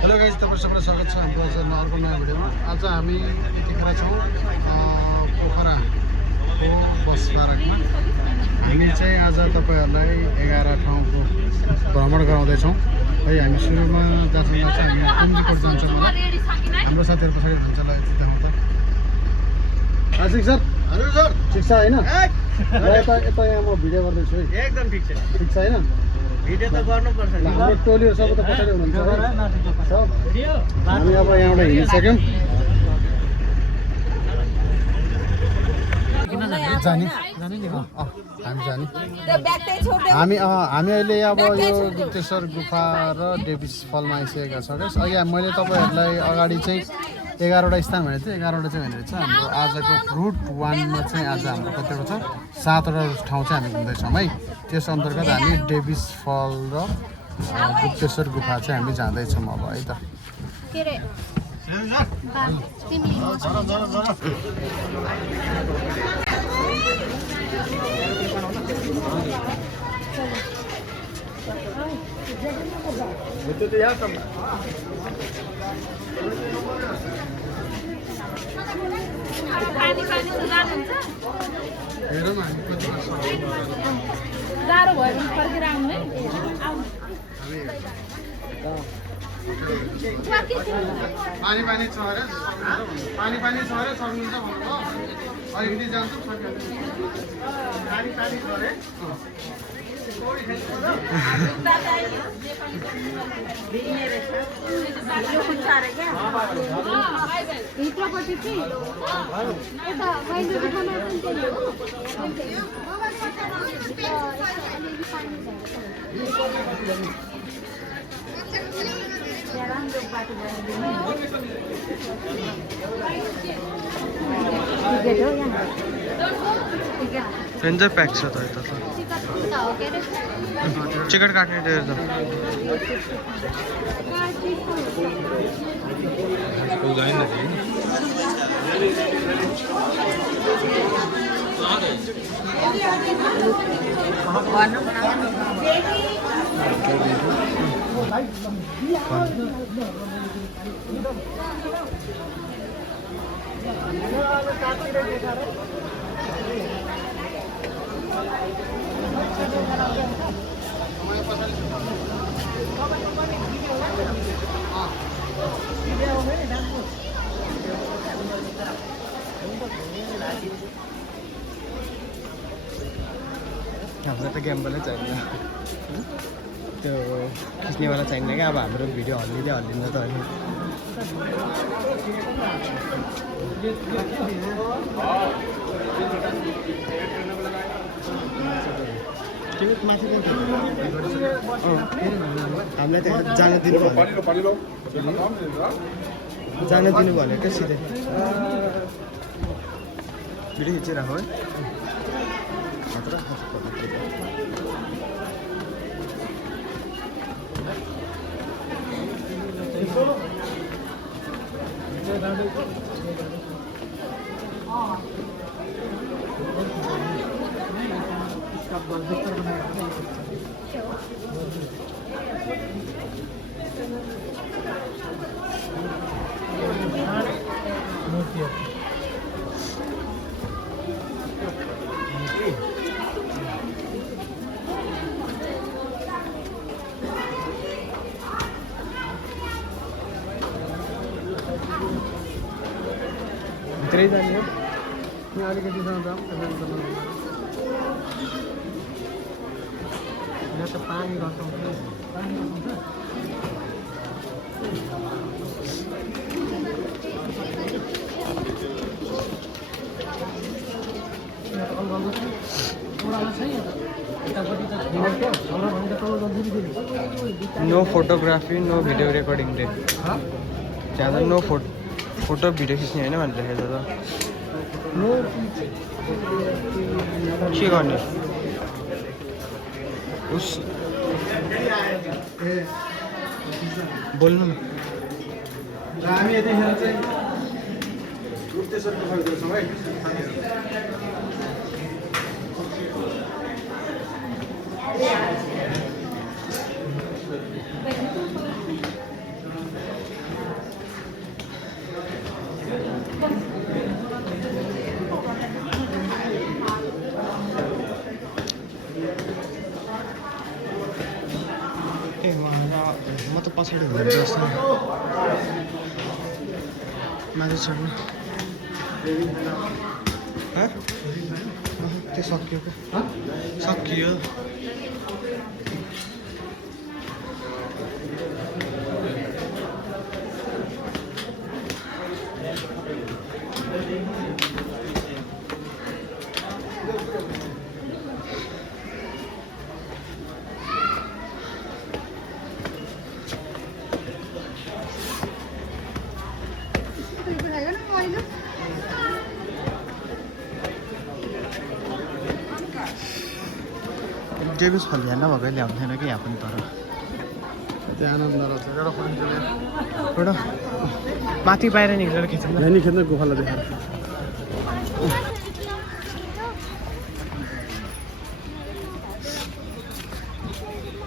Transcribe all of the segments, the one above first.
Hello guys, तपाईँ सबैलाई स्वागत छ हाम्रो आज अर्को नयाँ भिडियोमा। आज हामी यतिखेर छौँ पोखराको बस पार्कमा। हामी चाहिँ आज तपाईँहरूलाई 11 ठाउँको भ्रमण गराउँदैछौँ है। हामी सुरुमा जहाँसम्म चाहिँ हामी कुम्जीकोट जान्छौँ होला। हाम्रो साथीहरू पछाडि हुन्छ ल यति देखाउँ त। ठिक सर? हजुर सर, ठिक छ होइन? यता यहाँ म भिडियो गर्दैछु है। एकदम ठिक छ। ठिक छ होइन? भिडियो त गर्नुपर्छ। हाम्रो टोलीहरू सबै त पछाडि हुनुहुन्छ है। हामी अब यहाँबाट हिँडिसक्यौँ। हामी अहिले अब यो गुप्तेश्वर गुफा र डेभिस फलमा आइसकेका छौँ। अघि मैले तपाईँहरूलाई अगाडि चाहिँ 11वटा स्थान भनेको थिएँ। 11वटा चाहिँ भनेर चाहिँ हाम्रो आजको रुट 1मा चाहिँ आज हाम्रो कतिवटा छ, 7वटा ठाउँ चाहिँ हामी घुम्दैछौँ है। त्यस अन्तर्गत हामी डेभिस फल र गुप्तेश्वर गुफा चाहिँ हामी जाँदैछौँ अब है त। गाह्रो भयो भने फर्केर आउनु है। पानी छ अरे, पानी छ अरे, सक्नुहुन्छ भन्नुभयो। अलिकति जान्छौँ, पानी छ अरे। भित्रपट्टि चाहिँ यता मैले रेन्जर प्याक छ त यता त टिकट काट्ने डेट त हामीलाई त ग्याम्बलै चाहिन्छ, त्यो खिच्नेवाला चाहिन्छ क्या। अब हाम्रो भिडियो हल्लिँदै हल्लिँदा त होइन। टिकट माथि हामीलाई त्यहाँ जान दिनु भन्यो क्या सिधै। भिडियो खिचिरहेको है। भित्रै जाने हो। यहाँ अलिकति जाउँ, यहाँ त पानी रसाउँछ। No photography no video recording day. ज्यादा नो फोटो भिडियो खिच्ने होइन भनेर लेखेको त। के गर्ने उस बोल्नु न। हामी यतिखेर चाहिँ गुप्तेश्वर गुफा जान्छौँ है। म त पछाडि हुनु जस्तो माथि चढ्नु त्यो सकियो क्या सकियो डेबिस फलिया नभएको ल्याउँथेन कि यहाँ पनि तर त्यो आनन्द रहेछ एउटा फोटो एउटा माथि बाहिर निक्लेर खिच्नु यहाँ नि खिच्न गुफालाई देखाएर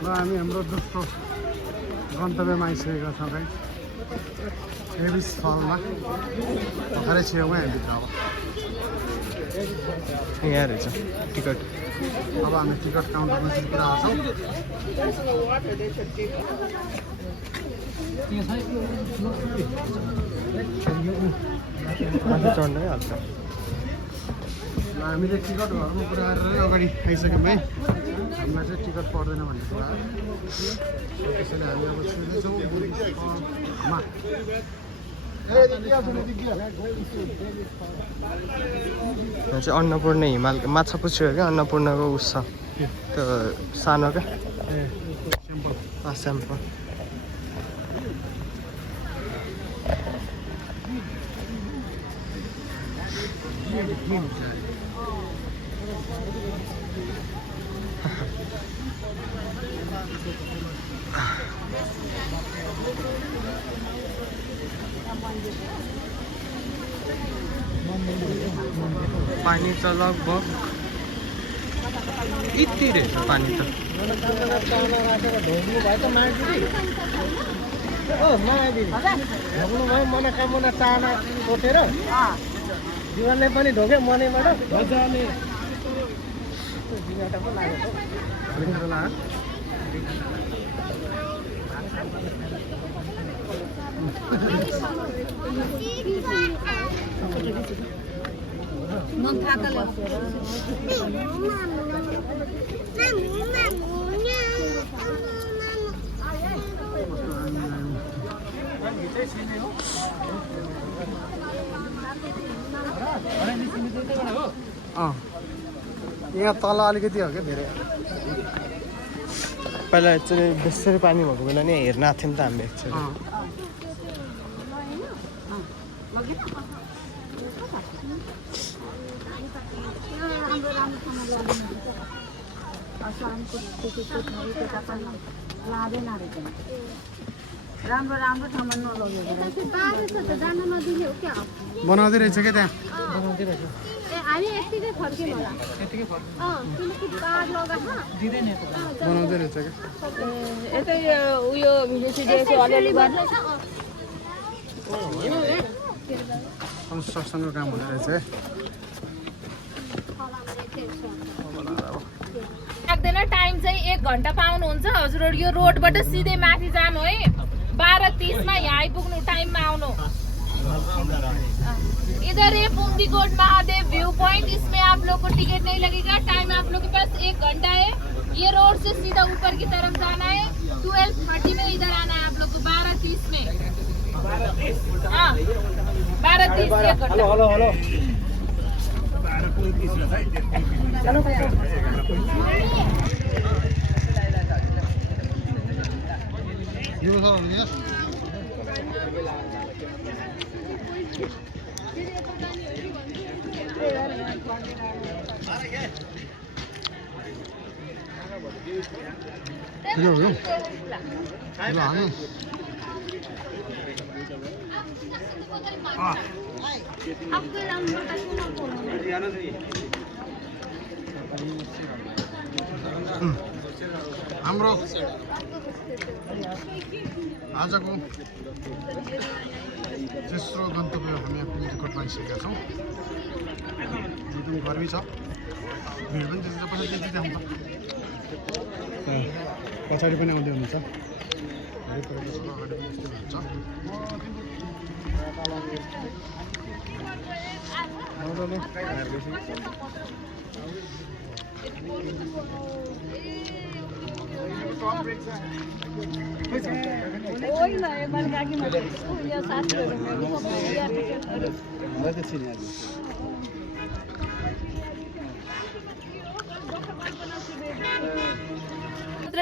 ल हामी हाम्रो दोस्रो गन्तव्यमा आइसकेका छौँ है डेबिस फलमा भर्खरै छेउमै हामीभित्र अब यहाँ रहेछ टिकट अब हामी टिकट काउन्टरमा पुरा छौँ चढ्नै हाल्छ हामीले टिकट घरमा पुऱ्याएर अगाडि आइसक्यौँ है हामीलाई चाहिँ टिकट पर्दैन भन्ने कुरा त्यसैले हामी अब छिर्दैछौँ मा यहाँ चाहिँ अन्नपूर्ण हिमाल माछा पुच्छ्यो क्या अन्नपूर्णको उस छ त्यो सानो क्या स्याम्पल पानी त लगभग यति रहेछ पानी त मनोकामना चाहना कोटेर जीवनले पनि ढोके मनैबाट यहाँ तल अलिकति हो क्या धेरै पहिला चाहिँ बेसरी पानी भएको बेला नि हेर्न आएको थियौँ त हामी एकचोटि राम्रो राम्रो ठाउँमा बनाउँदै रहेछ क्या त्यहाँ हामी यतिकै फर्क्यौँ होला किनकि बाढ बनाउँदै रहेछ क्या यतै उयो भिडियो अलिअलि गर्नु कन्स्ट्रक्सनको काम हुँदो रहेछ है लाग्दैन टाइम चाहिँ 1 घन्टा पाउनुहुन्छ हजुरहरू यो रोडबाट सिधै माथि जानु है 12:30 मा यहाँ आइपुग्नु टाइममा आउनु इधर ये पुंगीकोट महादेव व्यू पॉइंट इसमें आप लोग को टिकट नहीं लगेगा टाइम आप लोग के पास 1 घंटा है ये रोड से सीधा ऊपर की तरफ जाना है 12:30 में इधर आना है आप लोग को 12:30 में हाँ 12:30 1 घंटा हेलो हेलो हाम्रो आजको तेस्रो गन्तव्य हामी पुंगीकोटमा आइसकेका छौँ एकदम गर्मी छ भिड पनि त्यति पछि त्यति आउँछ पछाडि पनि आउँदै हुनुहुन्छ वरिपरिको छ अगाडि पनि यस्तै हुन्छ मजाले हेर्दैछु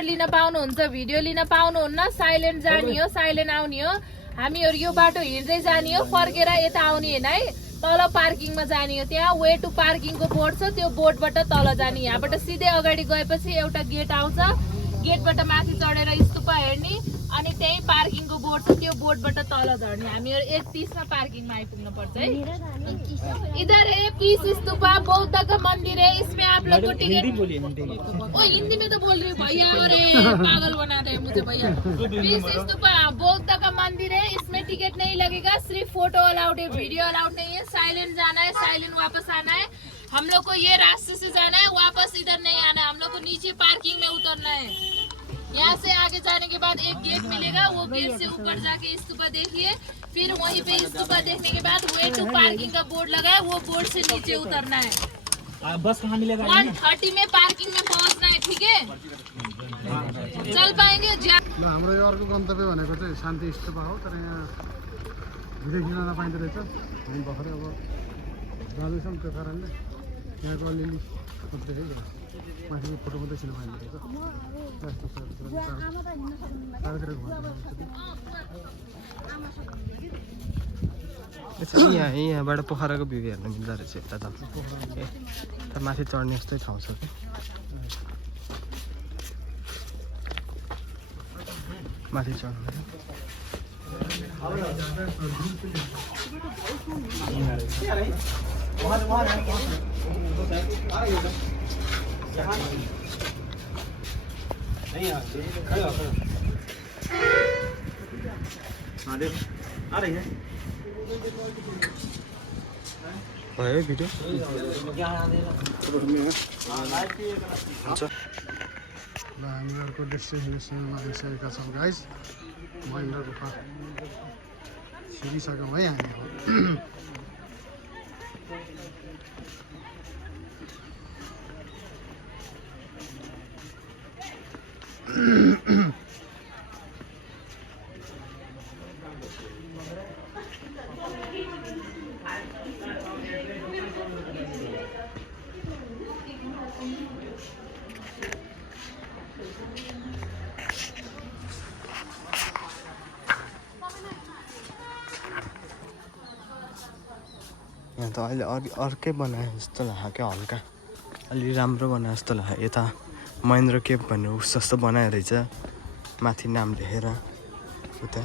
लिन पाउनुहुन्छ भिडियो लिन पाउनुहुन्न साइलेन्ट जाने हो साइलेन्ट आउने हो हामीहरु यो बाटो हिँड्दै जाने हो फर्केर यता आउने हैन है तल पार्किङमा जाने हो त्यहाँ वे टु पार्किङको बोर्ड छ त्यो बोर्डबाट तल जाने यहाँबाट सिधै अगाडि गएपछि एउटा गेट आउँछ गेटबाट माथि चढेर स्तूपा हेर्ने अनि त्यही पार्किङको बोर्ड छ त्यो बोर्डबाट तल झर्ने हामीहरु 1:30 मा पार्किङमा आइपुग्नु पर्छ है इधर है पीस स्तूपा बौद्ध का मंदिर है इसमें आप लोग को टिकट ओ हिंदी में तो बोल रही हूँ भैया और पागल बना रहे हैं मुझे भैया पीस स्तूपा बौद्ध का मंदिर है इसमें टिकट नहीं लगेगा सिर्फ फोटो अलाउड है वीडियो अलाउड नहीं है साइलेंट जाना है साइलेंट वापस आना है हम लोग को ये रास्ते से जाना है वापस इधर नहीं आना है हम लोग को नीचे पार्किंग में उतरना है यहाँ से आगे जाने के बाद एक गेट मिलेगा वो गेट से ऊपर जाके स्तूपा देखिए फिर वहीं पे स्तूपा देखने के बाद वे टू पार्किंग का बोर्ड लगा है वो बोर्ड से नीचे उतरना है बस कहाँ मिलेगा 1:30 में पार्किंग में पहुँचना है ठीक है चल पाएंगे ल हाम्रो यो अर्को गन्तव्य भनेको चाहिँ शान्ति स्तूपा हो तर यहाँ भिडियो खिच्न नपाइँदो रहेछ हामी भर्खरै अब जाँदैछौँ त्यो कारणले यहाँको अलिअलि खोज्दै है माथि फोटो मात्रै खिच्न पाइँदो रहेछ यहाँबाट पोखराको भ्यू हेर्न मिल्दो रहेछ यता त तर माथि चढ्ने जस्तै ठाउँ छ कि माथि चढ्नु भयो भिडियो हुन्छ ल हामी अर्को डेस्टिनेसनमा आइसकेका छौँ गाइस महेन्द्र गुफा छिरिसक्यौँ है हामी यहाँ त अहिले अर्कै बनाए जस्तो लाग्यो क्या हल्का अलि राम्रो बनाए जस्तो लाग्यो यता महेन्द्र केभ भन्ने उस जस्तो बनाएर रहेछ माथि नाम लेखेर उता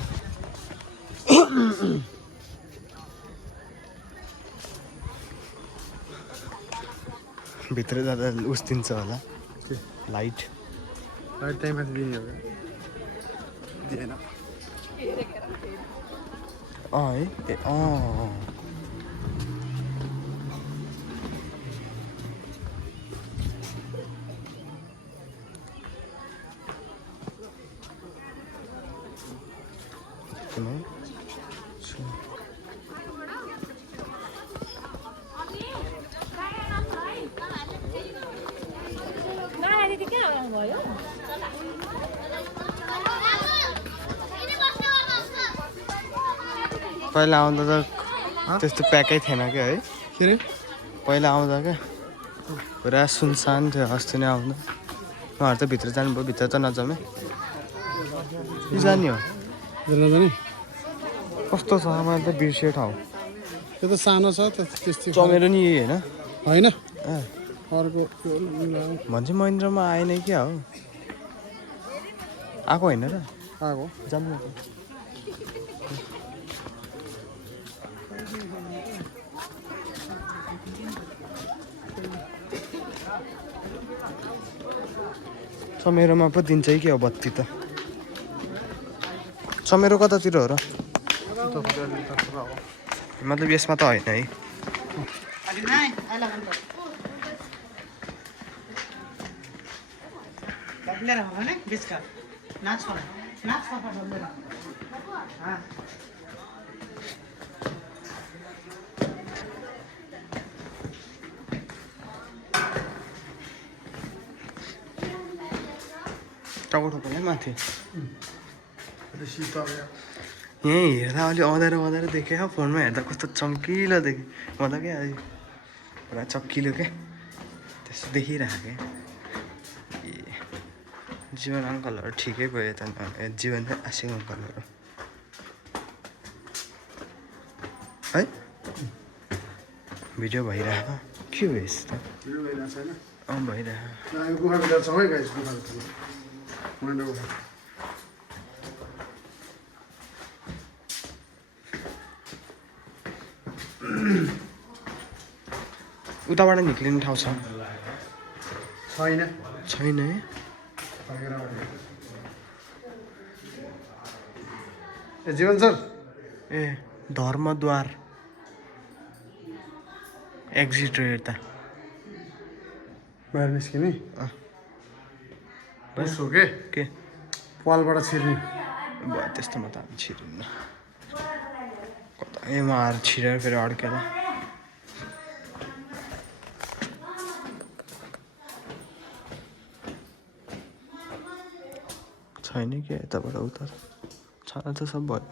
भित्र जाँदा उस दिन्छ होला लाइट लाइट त्यही माथि दिने हो दिएन है ए पहिला आउँदा त त्यस्तो प्याकै थिएन क्या है के अरे पहिला आउँदा क्या पुरा सुनसान थियो अस्ति नै आउँदा उहाँहरू त भित्र जानुभयो भित्र त नजाने के जाने हो जाने कस्तो छ मैले त बिर्सियो ठाउँ त्यो त सानो छ त्यस्तै चमेरो नि यही होइन होइन अर्को भन्छ महेन्द्रमा आएन क्या हो आएको होइन र आएको जानु चमेरोमा पो दिन्छ कि हो बत्ती त चमेरो कतातिर हो र मतलब यसमा त होइन है टको है माथि त्यो शीतल यहीँ हेर्दा अलि अँधारो देखेँ फोनमा हेर्दा कस्तो चम्किलो देखेँ म त क्या अलि पुरा चम्किलो क्या त्यस्तो देखिरहेको क्या ए जीवन अङ्कलहरू ठिकै भयो त जीवन चाहिँ आसिङ अङ्कलहरू है भिडियो भइरहेको के भयो यस्तो भिडियो भइरहेको छैन भइरहेको यो गुफाको ल्याउँछ है गाइस गुफाको महेन्द्र गुफा उताबाट निक्लिने ठाउँ छ छैन है ए जीवन सर ए धर्मद्वार एक्जिट यता बाहिर निस्किने अँ। उसो के पालबाट छिर्ने भयो त्यस्तोमा त हामी छिरिन्न कता उहाँहरू छिरेर फेरि अड्केर छैन कि यताबाट उता छाना त सब भयो